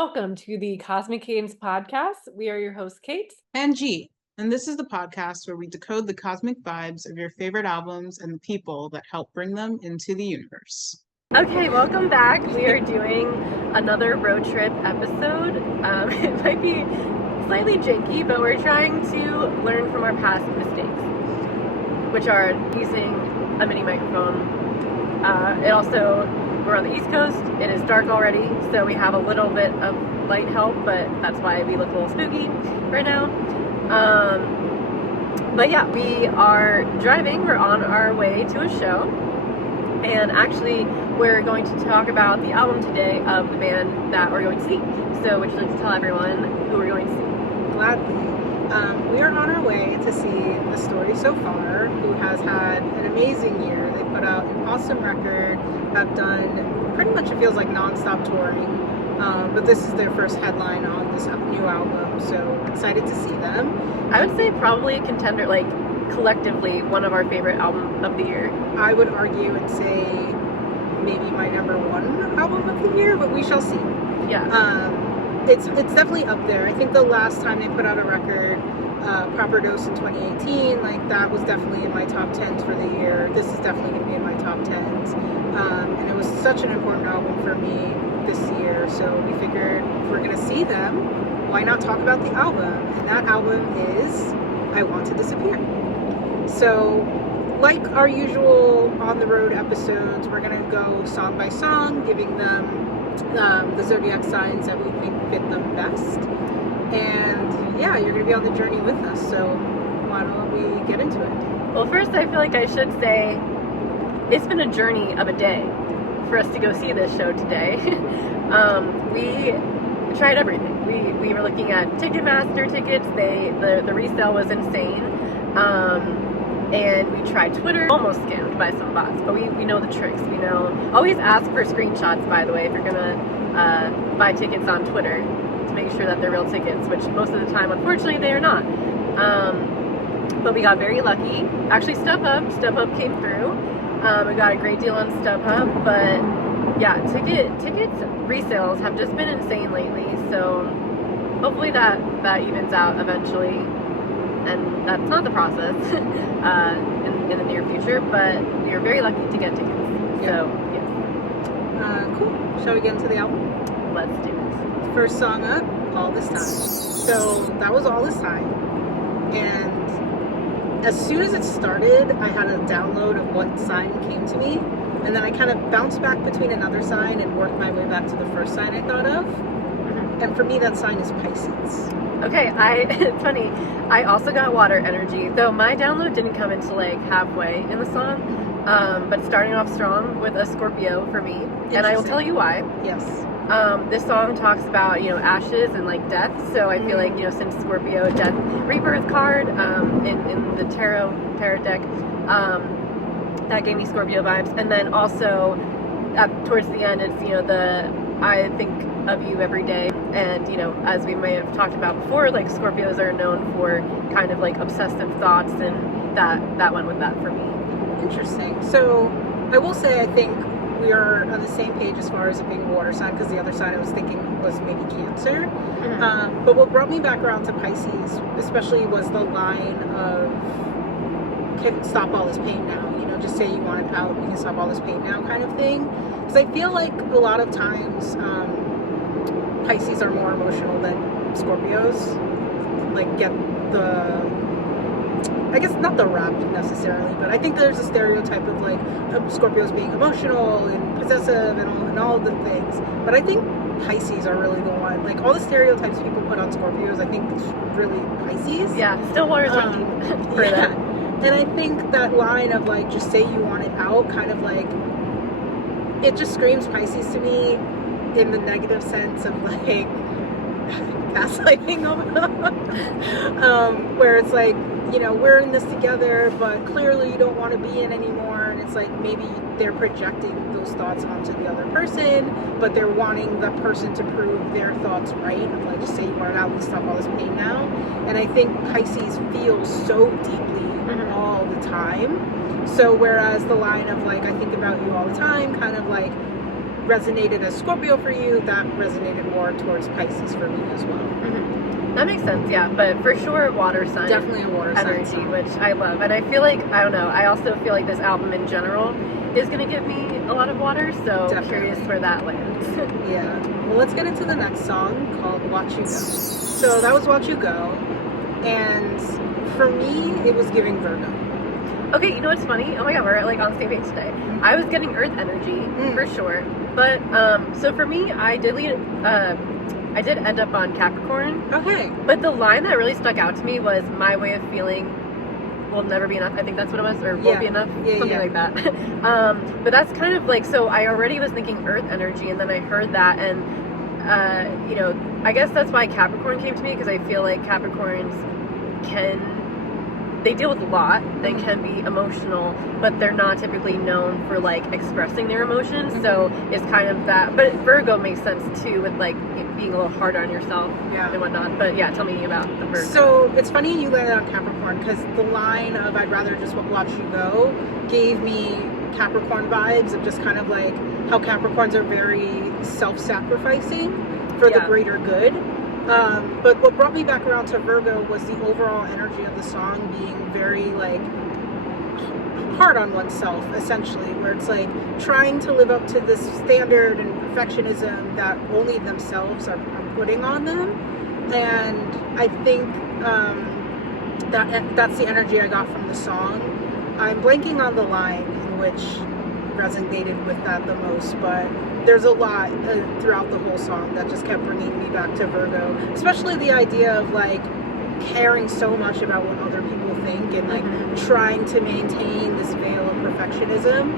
Welcome to the Cosmic Cadence podcast. We are your hosts, Kate and G. And this is the podcast where we decode the cosmic vibes of your favorite albums and the people that help bring them into the universe. Okay, welcome back. We are doing another road trip episode. It might be slightly janky, but we're trying to learn from our past mistakes, which are using a mini microphone. We're on the East Coast. It is dark already, so we have a little bit of light help, but that's why we look a little spooky right now. But yeah, we are driving. We're on our way to a show, and actually we're going to talk about the album today of the band that we're going to see. So would you like to tell everyone who we're going to see? Gladly. We are on our way to see The Story So Far, who has had an amazing year. They put out an awesome record, have done pretty much, it feels like, non-stop touring. But this is their first headline on this new album, so excited to see them. I would say probably a contender, like collectively one of our favorite album of the year. I would argue and say maybe my number one album of the year, but we shall see. Yeah. It's definitely up there. I think the last time they put out a record, Proper Dose in 2018, like that was definitely in my top 10s for the year. This is definitely going to be in my top 10s. And it was such an important album for me this year. So we figured if we're going to see them, why not talk about the album? And that album is I Want to Disappear. So like our usual on the road episodes, we're going to go song by song, giving them the zodiac signs that we think fit them best. And yeah, you're going to be on the journey with us, so why don't we get into it? Well, first I feel like I should say it's been a journey of a day for us to go see this show today. We tried everything. We were looking at Ticketmaster tickets. The resale was insane. And we tried Twitter, almost scammed by some bots, but we know the tricks. We know. Always ask for screenshots, by the way, if you're gonna buy tickets on Twitter, to make sure that they're real tickets, which most of the time, unfortunately, they are not. But we got very lucky. Actually, StubHub came through. We got a great deal on StubHub, but yeah, tickets resales have just been insane lately. So hopefully that evens out eventually. And that's not the process in the near future, but we are very lucky to get tickets. Yeah. So, yes. Cool. Shall we get into the album? Let's do it. First song up, All This Time. So that was All This Time. And as soon as it started, I had a download of what sign came to me. And then I kind of bounced back between another sign and worked my way back to the first sign I thought of. Mm-hmm. And for me, that sign is Pisces. Okay, it's funny. I also got water energy, though my download didn't come until like halfway in the song. But starting off strong with a Scorpio for me, and I will tell you why. Yes. This song talks about ashes and like death, so I feel like since Scorpio, death rebirth card in the tarot deck, that gave me Scorpio vibes, and then also towards the end it's the I think of you every day. And as we may have talked about before, like Scorpios are known for kind of like obsessive thoughts, and that went with that for me. Interesting. So I will say I think we are on the same page as far as it being a water sign, because the other sign I was thinking was maybe Cancer. Mm-hmm. But what brought me back around to Pisces especially was the line of can stop all this pain now, just say you want it out, you can stop all this pain now kind of thing. Because I feel like a lot of times Pisces are more emotional than Scorpios, like get I guess not the rap necessarily, but I think there's a stereotype of like Scorpios being emotional and possessive and all the things. But I think Pisces are really the one, like all the stereotypes people put on Scorpios, I think it's really Pisces. Yeah, Stillwater's deep for that. And I think that line of like, just say you want it out, kind of like, it just screams Pisces to me in the negative sense of like gaslighting where it's like, we're in this together, but clearly you don't want to be in anymore. And it's like maybe they're projecting those thoughts onto the other person, but they're wanting the person to prove their thoughts right. Of like, just say you want it out and stop all this pain now. And I think Pisces feels so deeply all the time. So whereas the line of like, I think about you all the time, kind of like resonated as Scorpio for you, that resonated more towards Pisces for me as well. That makes sense, yeah. But for sure, water sign. Definitely a water sign energy, song. which I love. And I feel like, I don't know, I also feel like this album in general is going to give me a lot of water, so I'm curious where that lands. Yeah. Well, let's get into the next song called Watch You Go. So that was Watch You Go. And for me, it was giving Virgo. Okay, you know what's funny? Oh my god, we're like on the same page today. I was getting earth energy for sure. But, so for me, I did end up on Capricorn. Okay. But the line that really stuck out to me was my way of feeling will never be enough. I think that's what it was, or won't be enough, something like that. But that's kind of like, so I already was thinking earth energy, and then I heard that, and you know, I guess that's why Capricorn came to me, because I feel like Capricorns they deal with a lot. They can be emotional, but they're not typically known for like expressing their emotions. So it's kind of that. But Virgo makes sense too, with like being a little harder on yourself and whatnot. But yeah, tell me about the Virgo. So it's funny you landed on Capricorn, because the line of "I'd rather just watch you go" gave me Capricorn vibes of just kind of like how Capricorns are very self-sacrificing for the greater good. But what brought me back around to Virgo was the overall energy of the song being very like hard on oneself, essentially, where it's like trying to live up to this standard and perfectionism that only themselves are putting on them. And I think that's the energy I got from the song. I'm blanking on the line in which resonated with that the most, but there's a lot throughout the whole song that just kept bringing me back to Virgo, especially the idea of like caring so much about what other people think and like trying to maintain this veil of perfectionism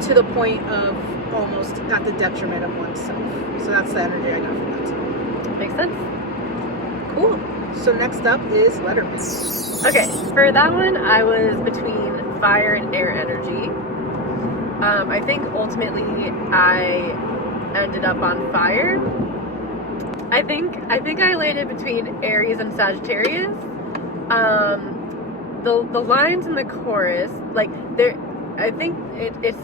to the point of almost at the detriment of oneself. So that's the energy I got from that song. Makes sense. Cool. So next up is Letterman. Okay, for that one, I was between fire and air energy. I think ultimately I ended up on fire. I think I landed between Aries and Sagittarius. The lines in the chorus, like I think it's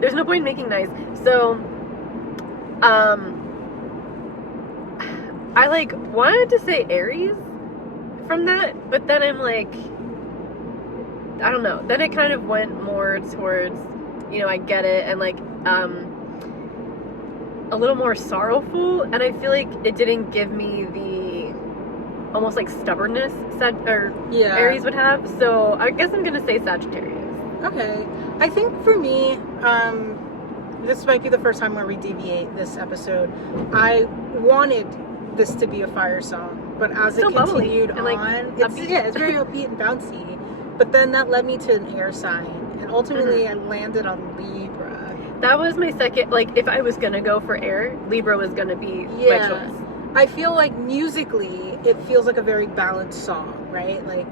there's no point in making nice. So I like wanted to say Aries from that, but then I'm like, I don't know. Then it kind of went more towards, you know, I get it, and like a little more sorrowful, and I feel like it didn't give me the almost like stubbornness Aries would have. So I guess I'm gonna say Sagittarius. Okay. I think for me, this might be the first time where we deviate this episode. I wanted this to be a fire song, but as it continued on, it's very upbeat and bouncy. But then that led me to an air sign, and ultimately I landed on Libra. That was my second, like, if I was gonna go for air, Libra was gonna be my choice. I feel like musically, it feels like a very balanced song, right? Like,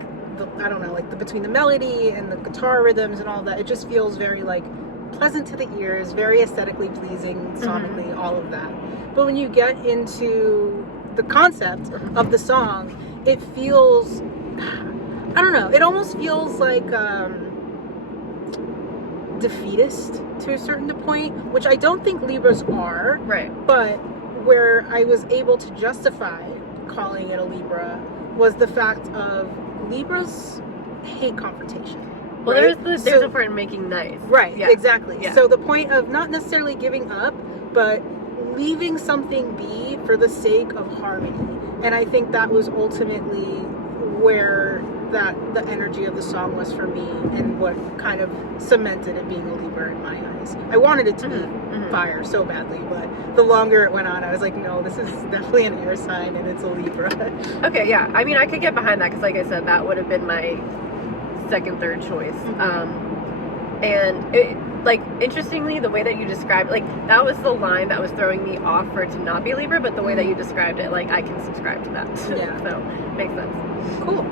between the melody and the guitar rhythms and all that, it just feels very, like, pleasant to the ears, very aesthetically pleasing, sonically, all of that. But when you get into the concept of the song, it feels, I don't know, it almost feels like defeatist to a certain point, which I don't think Libras are. Right. But where I was able to justify calling it a Libra was the fact of Libras hate confrontation. Well, right? there's a point in making nice. Right, yeah. exactly. Yeah. So the point of not necessarily giving up, but leaving something be for the sake of harmony. And I think that was ultimately where the energy of the song was for me, and what kind of cemented it being a Libra in my eyes. I wanted it to be fire so badly, but the longer it went on, I was like, no, this is definitely an air sign, and it's a Libra. Okay, yeah. I mean, I could get behind that, because like I said, that would have been my second, third choice. And it, like, interestingly, the way that you described, like, that was the line that was throwing me off for it to not be Libra, but the way that you described it, like, I can subscribe to that. Yeah. So, makes sense. Cool.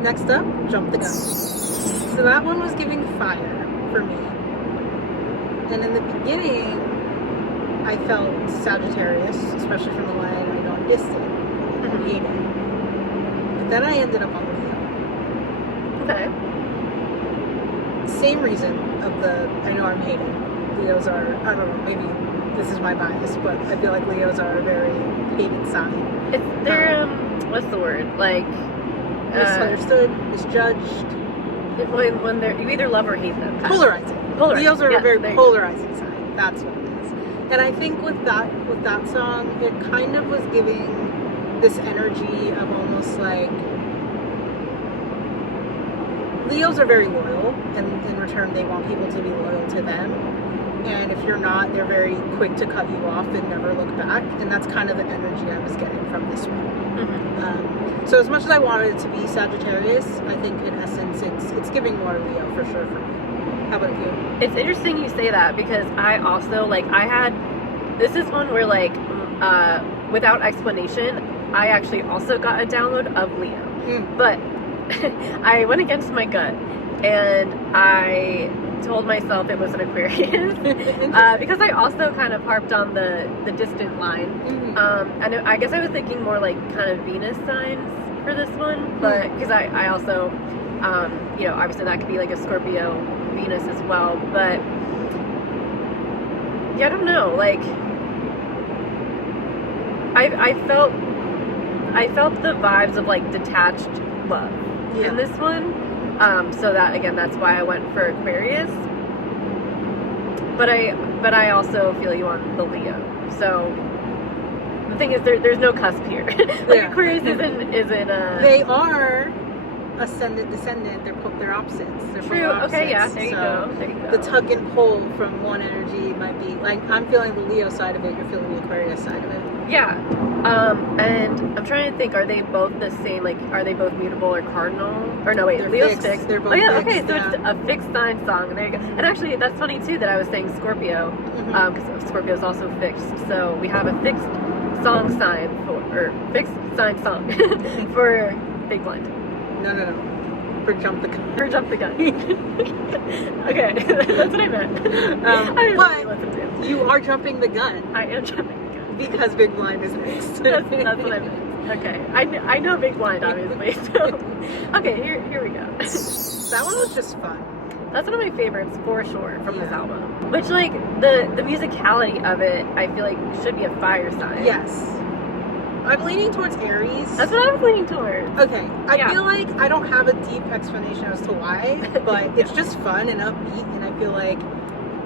Next up, Jump the Gun. So that one was giving fire for me. And in the beginning, I felt Sagittarius, especially from the line, I know I'm distant, I hate it. But then I ended up on Leo. Okay. Same reason of the I know I'm hating Leos are, I don't know, maybe this is my bias, but I feel like Leos are a very hated sign. They're what's the word? Like misunderstood, misjudged. When they're, you either love or hate them. Polarizing. Leos are a very polarizing sign. That's what it is. And I think with that song, it kind of was giving this energy of almost like Leos are very loyal, and in return they want people to be loyal to them. And if you're not, they're very quick to cut you off and never look back. And that's kind of the energy I was getting from this one. Mm-hmm. So as much as I wanted it to be Sagittarius, I think in essence it's giving more Leo for sure for me. How about you? It's interesting you say that, because I also, like, this is one where, like, without explanation, I actually also got a download of Leo. But I went against my gut, and I told myself it was an Aquarius because I also kind of harped on the distant line. And I guess I was thinking more like kind of Venus signs for this one, but because I also obviously that could be like a Scorpio Venus as well, but yeah, I don't know, like I felt the vibes of like detached love in this one. So that, again, that's why I went for Aquarius. But I also feel you on the Leo. So the thing is, there's no cusp here. Aquarius isn't They are ascendant, descendant. They're opposites. They're true. opposites. Okay, yeah. There you go. The tug and pull from one energy might be like, I'm feeling the Leo side of it. You're feeling the Aquarius side of it. Yeah. And I'm trying to think, are they both the same? Like, are they both mutable or cardinal? Or no, wait, They're Leo's fixed. fixed. They're both fixed. fixed, So it's a fixed sign song. There you go. And actually, that's funny too that I was saying Scorpio, because Scorpio is also fixed. So we have a fixed song sign fixed sign song for Big Blind. No. For Jump the Gun. For Jump the Gun. Okay, that's what I meant. But you are jumping the gun. I am jumping the gun. Because Big Blind is mixed. That's what I meant. Okay. I know Big Blind, obviously. So, okay, here we go. That one was just fun. That's one of my favorites for sure from this album. Which, like, the musicality of it, I feel like should be a fire sign. Yes. I'm leaning towards Aries. That's what I was leaning towards. Okay. I feel like I don't have a deep explanation as to why, but it's just fun and upbeat, and I feel like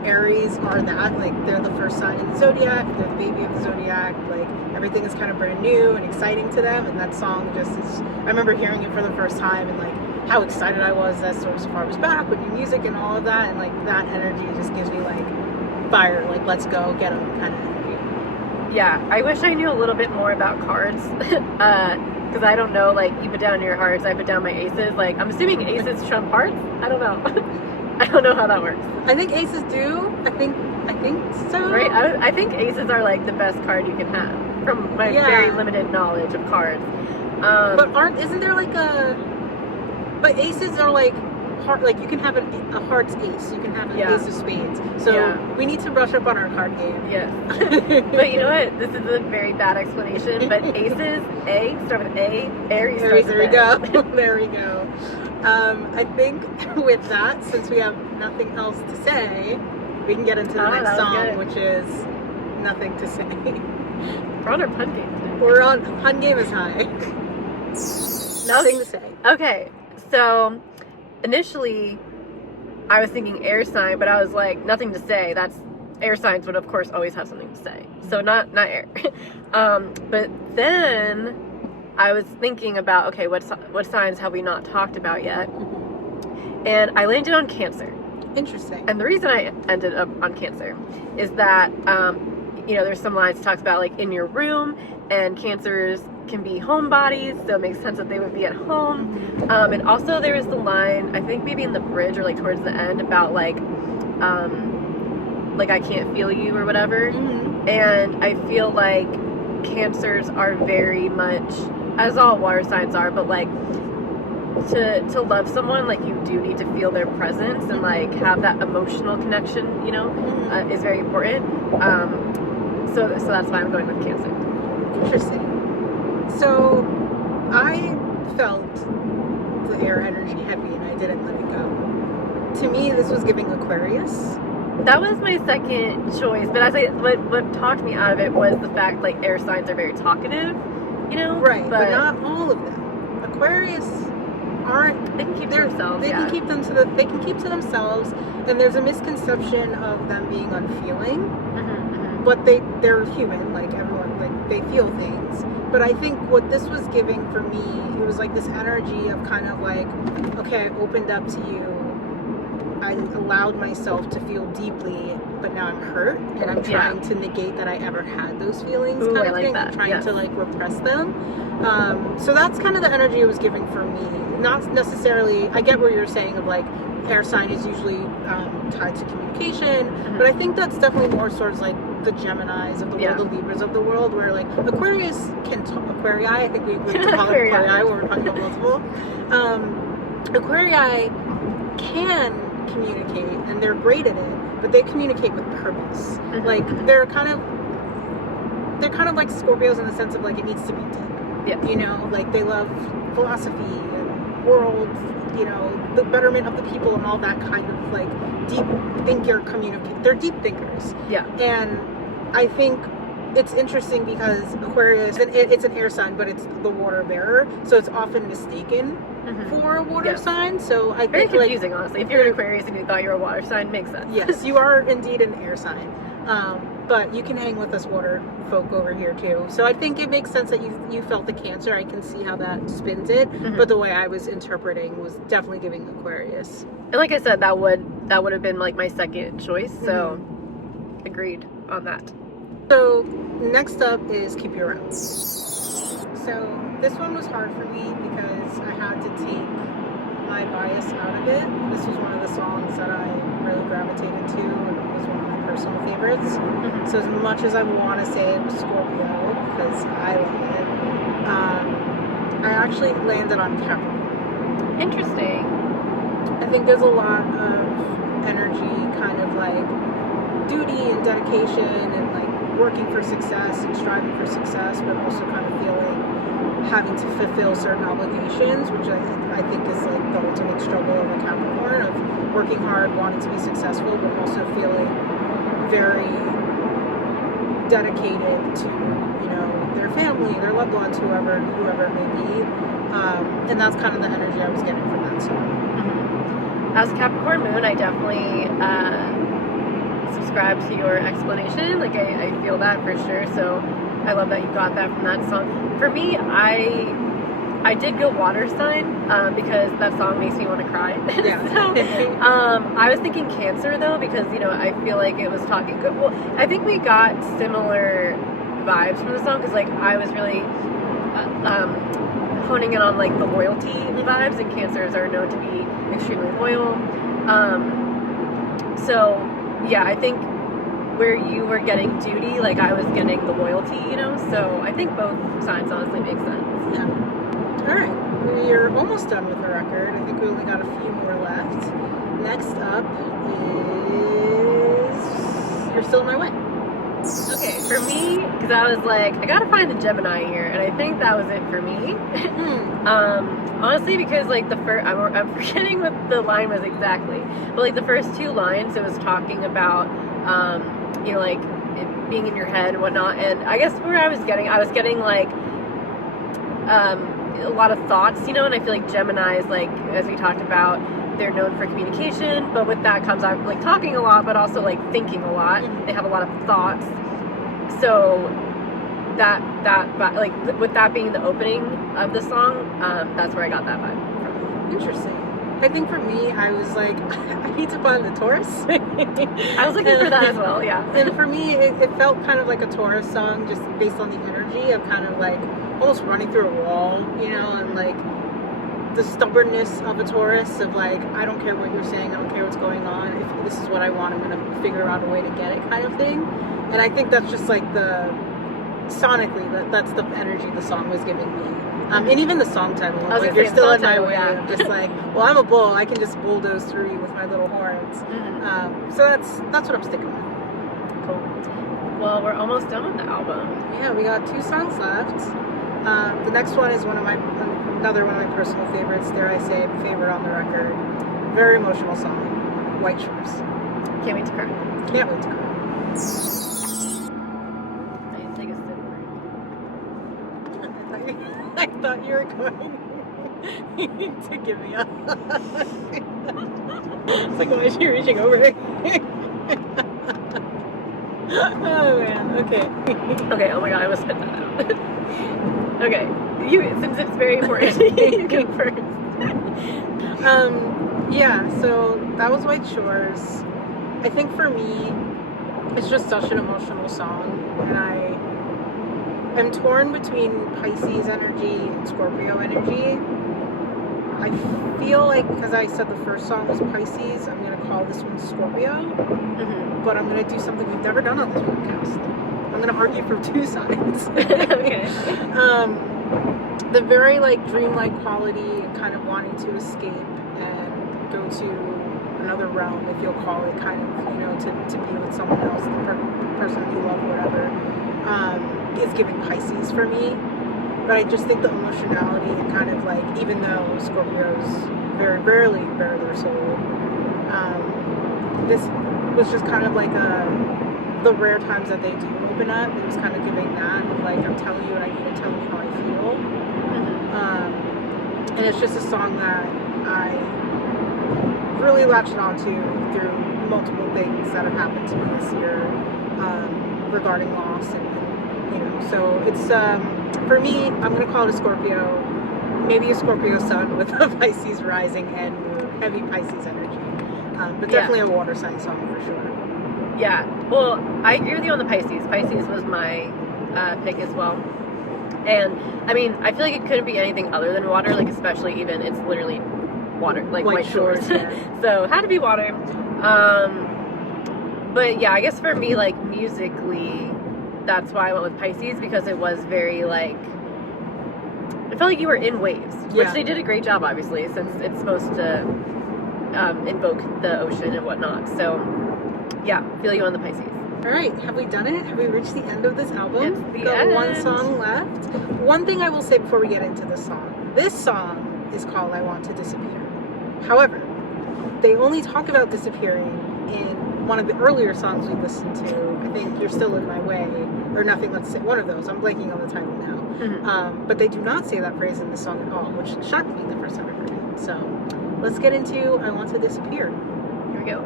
Aries are that. Like, they're the first sign in the zodiac, they're the baby of the zodiac, like, everything is kind of brand new and exciting to them, and that song just is, I remember hearing it for the first time, and like, how excited I was that So Far was back with new music and all of that, and like, that energy just gives me like, fire, like, let's go, get them kind of energy. Yeah, I wish I knew a little bit more about cards, because I don't know, like, you put down your hearts, I put down my aces, like, I'm assuming aces trump hearts? I don't know. I don't know how that works. I think aces do. I think so. Right? I think aces are like the best card you can have from my very limited knowledge of cards. But isn't there like but aces are like heart, like you can have a heart's ace. You can have an ace of spades. So we need to brush up on our card game. Yes. But you know what? This is a very bad explanation. But aces, start with A. Aries starts with There we go. There we go. I think with that, since we have nothing else to say, we can get into the next song, which is Nothing to Say. We're on our pun game today. We're on pun game is high. Nothing to say. Okay, so initially I was thinking air sign, but I was like, nothing to say. That's air signs would of course always have something to say. So not air. But then I was thinking about, okay, what signs have we not talked about yet? And I landed on Cancer. Interesting. And the reason I ended up on Cancer is that, there's some lines that talks about, like, in your room, and Cancers can be homebodies, so it makes sense that they would be at home. And also there was the line, I think maybe in the bridge or, like, towards the end about, like I can't feel you or whatever. And I feel like Cancers are very much, as all water signs are, but like to love someone, like you do need to feel their presence and like have that emotional connection, is very important. So that's why I'm going with Cancer. Interesting. So I felt the air energy heavy and I didn't let it go. To me, this was giving Aquarius. That was my second choice, but what talked me out of it was the fact like air signs are very talkative, you know. Right, but not all of them. Aquarius aren't. They can keep to themselves. They can keep They can keep to themselves, and there's a misconception of them being unfeeling. But they're human, like everyone. Like they feel things. But I think what this was giving for me, it was like this energy of kind of like, okay, I opened up to you. I allowed myself to feel deeply, but now I'm hurt, and I'm trying to negate that I ever had those feelings. Ooh, kind I of like thing. that. I'm trying to like repress them. So that's kind of the energy it was giving for me. Not necessarily. I get what you're saying of like air sign is usually tied to communication, but I think that's definitely more towards like the Geminis of the world, the Libras of the world, where like Aquarius can talk. Aquarii, I think we to call it Aquarii when we're talking about multiple. Aquarii can communicate, and they're great at it, but they communicate with purpose. Like they're kind of like Scorpios in the sense of like it needs to be deep. You know, like they love philosophy and world, you know, the betterment of the people and all that kind of like deep thinker They're deep thinkers. And I think it's interesting because Aquarius, it's an air sign, but it's the water bearer, so it's often mistaken for a water sign. So I think very confusing, like, honestly. If you're an Aquarius and you thought you were a water sign, makes sense. Yes, you are indeed an air sign, but you can hang with us water folk over here too. So I think it makes sense that you felt the Cancer. I can see how that spins it, but the way I was interpreting was definitely giving Aquarius. And like I said, that would have been like my second choice. So agreed on that. So next up is Keep You Around. So this one was hard for me because I had to take my bias out of it. This was one of the songs that I really gravitated to, and it was one of my personal favorites. So as much as I want to say it was Scorpio, because I love it, I actually landed on Capricorn. Interesting. I think there's a lot of energy, kind of like duty and dedication and like working for success and striving for success, but also kind of feeling having to fulfill certain obligations, which I think is like the ultimate struggle of a Capricorn, of working hard, wanting to be successful, but also feeling very dedicated to, you know, their family, their loved ones, whoever it may be. And that's kind of the energy I was getting from that song. As Capricorn Moon, I definitely subscribe to your explanation. Like I feel that for sure. So I love that you got that from that song. For me, I did go water sign because that song makes me want to cry. So I was thinking Cancer though, because you know I feel like it was talking good. Well, I think we got similar vibes from the song because like I was really honing in on like the loyalty vibes, and Cancers are known to be extremely loyal. So yeah, I think where you were getting duty, like I was getting the loyalty, you know. So I think both signs honestly make sense. Yeah. All right, we're almost done with the record. I think we only got a few more left. Next up is You're Still in My Way. Okay, for me, because I was like, I gotta find the Gemini here, and I think that was it for me. Honestly, because like I'm forgetting what the line was exactly, but like the first two lines, it was talking about, you know, like it being in your head and whatnot, and I guess where I was getting like, a lot of thoughts, you know, and I feel like Geminis, like as we talked about, they're known for communication, but with that comes out like talking a lot, but also like thinking a lot. They have a lot of thoughts. So that like with that being the opening of the song, that's where I got that vibe from. Interesting. I think for me, I was like, I need to find the Taurus. I was looking for that as well, yeah. And for me, it felt kind of like a Taurus song, just based on the energy of kind of like almost running through a wall, you know, and like the stubbornness of a Taurus of like, I don't care what you're saying, I don't care what's going on, if this is what I want, I'm gonna figure out a way to get it kind of thing. And I think that's just like sonically, that's the energy the song was giving me. And even the song title, like, You're Still in My Way. Yeah. I'm just like, well, I'm a bull, I can just bulldoze through you with my little horns. So that's what I'm sticking with. Cool. Well, we're almost done with the album. Yeah, we got 2 songs left. The next one is another one of my personal favorites, dare I say, favorite on the record. Very emotional song, White Shoes. Can't wait to cry. Can't wait to cry. I need to take a sip. I thought you were going to give me a It's like, why is she reaching over? Oh man, okay. Okay, oh my god, I must spit that out. Okay, since it's very important, you go first. Yeah, so that was White Shores. I think for me, it's just such an emotional song, and I am torn between Pisces energy and Scorpio energy. I feel like, because I said the first song was Pisces, I'm going to call this one Scorpio, but I'm going to do something we've never done on this podcast. I'm going to argue for two sides. Okay. The very, like, dreamlike quality and kind of wanting to escape and go to another realm, if you'll call it, kind of, you know, to be with someone else, the person you love, whatever, is giving Pisces for me. But I just think the emotionality and kind of like, even though Scorpios very rarely bare their soul, this was just kind of like the rare times that they do open up. It was kind of giving that of like, I'm telling you and I need to tell you how I feel. And it's just a song that I really latched onto through multiple things that have happened to me this year regarding loss and you know, so it's for me, I'm going to call it a Scorpio, maybe a Scorpio sun with a Pisces rising and heavy Pisces energy, but definitely a water sign song for sure. Yeah, well, I agree with you on the Pisces. Pisces was my pick as well. And, I mean, I feel like it couldn't be anything other than water, like, especially even, it's literally water, like White Shores. Yeah. So, had to be water. But, yeah, I guess for me, like, musically, that's why I went with Pisces, because it was very, like, it felt like you were in waves, which they did a great job, obviously, since it's supposed to invoke the ocean and whatnot. So, yeah, feel you on the Pisces. All right, have we done it? Have we reached the end of this album? It's the We've got end. one song left. One thing I will say before we get into this song is called I Want to Disappear. However, they only talk about disappearing in one of the earlier songs we listened to. I think You're Still in My Way, or Nothing, let's say, one of those. I'm blanking on the title now. But they do not say that phrase in the song at all, which shocked me the first time I heard it. So let's get into I Want to Disappear. Here we go.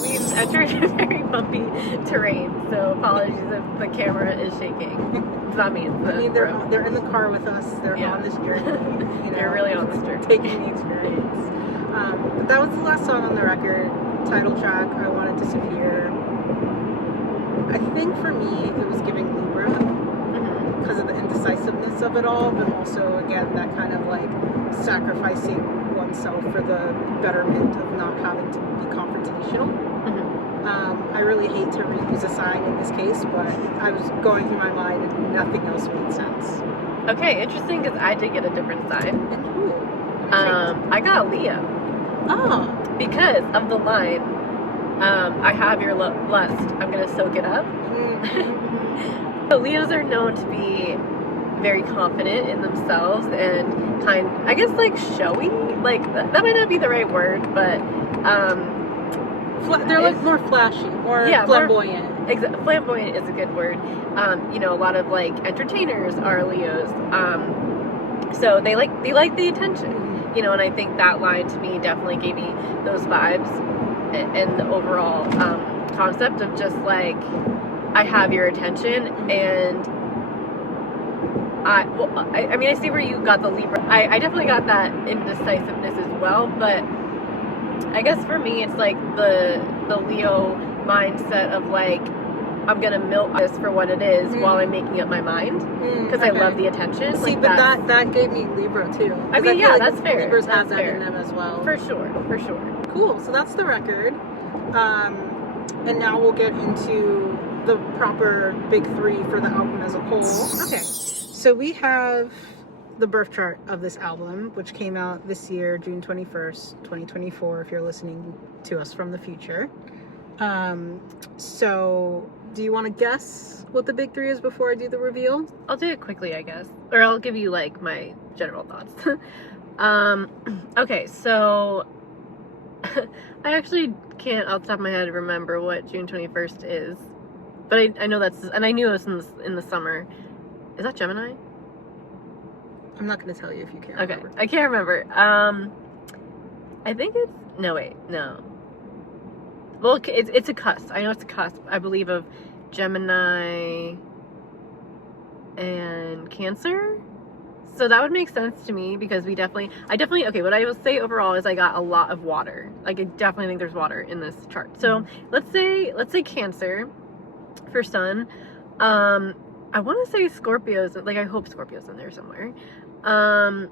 We've entered a very bumpy terrain, so apologies if the camera is shaking. It's not me. It's the I mean, they're in the car with us. They're on this journey. You know, they're really on this journey. Taking the experience. But that was the last song on the record. Title track, I Want to Disappear. I think for me, it was giving Libra because of the indecisiveness of it all, but also, again, that kind of like sacrificing oneself for the betterment of not having to be confrontational. I really hate to reuse a sign in this case, but I was going through my mind and nothing else made sense. Okay, interesting, because I did get a different sign. And who? I got Leo. Oh. Because of the line, I have your lust, I'm going to soak it up. So Leos are known to be very confident in themselves and I guess like showy, like that might not be the right word, but they're like more flashy, more flamboyant. Flamboyant is a good word. You know, a lot of like entertainers are Leos, so they like the attention, you know, and I think that line to me definitely gave me those vibes and the overall concept of just like, I have your attention. And I mean, I see where you got the Libra. I definitely got that indecisiveness as well, but I guess for me, it's like the Leo mindset of like, I'm gonna milk this for what it is while I'm making up my mind, because I love the attention. See, like, but that gave me Libra too. I mean, yeah, like that's fair. Libras That's have that fair. in them as well. For sure. Cool. So that's the record, and now we'll get into the proper big three for the album as a whole. Okay. So we have the birth chart of this album, which came out this year, June 21st, 2024, if you're listening to us from the future. So do you want to guess what the big three is before I do the reveal? I'll do it quickly, I guess. Or I'll give you like my general thoughts. Okay, so I actually can't off the top of my head remember what June 21st is. But I know that's, and I knew it was in the summer. Is that Gemini? I'm not going to tell you if you can't Okay, remember. I can't remember. I think it's, no wait, no. Well, it's a cusp. I know it's a cusp, I believe, of Gemini and Cancer. So that would make sense to me because I definitely, okay, what I will say overall is I got a lot of water. Like, I definitely think there's water in this chart. So let's say Cancer for Sun. I want to say Scorpio's, like, I hope Scorpio's in there somewhere. I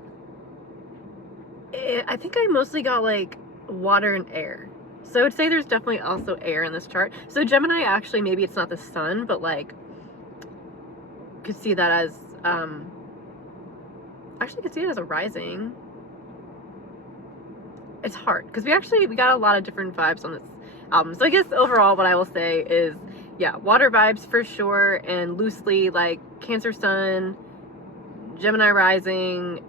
think I mostly got, like, water and air. So I would say there's definitely also air in this chart. So Gemini, actually, maybe it's not the sun, but, like, could see that as, actually could see it as a rising. It's hard, because we got a lot of different vibes on this album. So I guess overall what I will say is, yeah, water vibes for sure, and loosely, like, Cancer Sun, Gemini rising,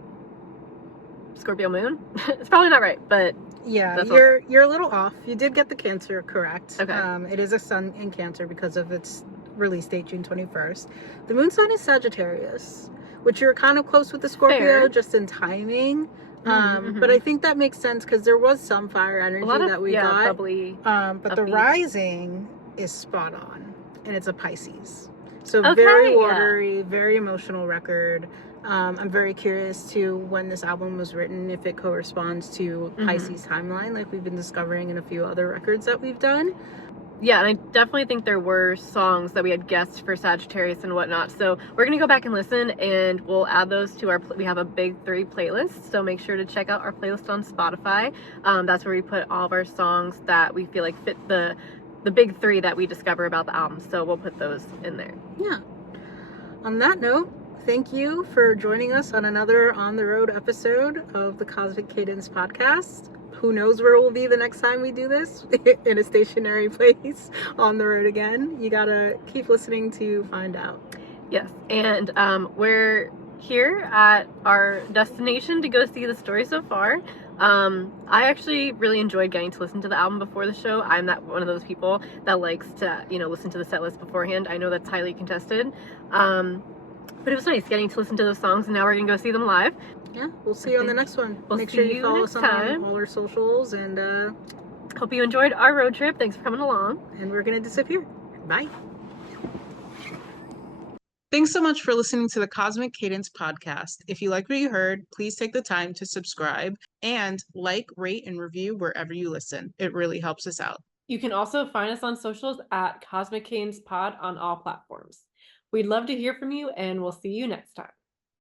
Scorpio moon. It's probably not right, but yeah, that's you're a little off. You did get the Cancer correct. Okay. It is a Sun in Cancer because of its release date, June 21st. The moon sign is Sagittarius, which you're kind of close with the Scorpio, Fair. just in timing. Mhm. But I think that makes sense because there was some fire energy that we got. Bubbly. But the upbeat. rising is spot on, and it's a Pisces. So Okay, very yeah. watery, very emotional record. I'm very curious to when this album was written, if it corresponds to Pisces timeline, like we've been discovering in a few other records that we've done. Yeah, and I definitely think there were songs that we had guessed for Sagittarius and whatnot. So we're going to go back and listen, and we'll add those to we have a Big 3 playlist. So make sure to check out our playlist on Spotify. That's where we put all of our songs that we feel like fit the Big 3 that we discover about the album. So we'll put those in there. Yeah. On that note, thank you for joining us on another On the Road episode of the Cosmic Cadence podcast. Who knows where we'll be the next time we do this? In a stationary place on the road again. You gotta keep listening to find out. Yes, and we're here at our destination to go see the story so far. I actually really enjoyed getting to listen to the album before the show. I'm one of those people that likes to, listen to the set list beforehand. I know that's highly contested. But it was nice getting to listen to those songs, and now we're going to go see them live. Yeah, we'll see you on the next one. We'll Make sure see you you follow next us on time. all our socials, and Hope you enjoyed our road trip. Thanks for coming along. we're going to disappear. Bye. Thanks so much for listening to the Cosmic Cadence podcast. If you like what you heard, please take the time to subscribe and like, rate, and review wherever you listen. It really helps us out. You can also find us on socials at Cosmic Cadence Pod on all platforms. We'd love to hear from you, and we'll see you next time.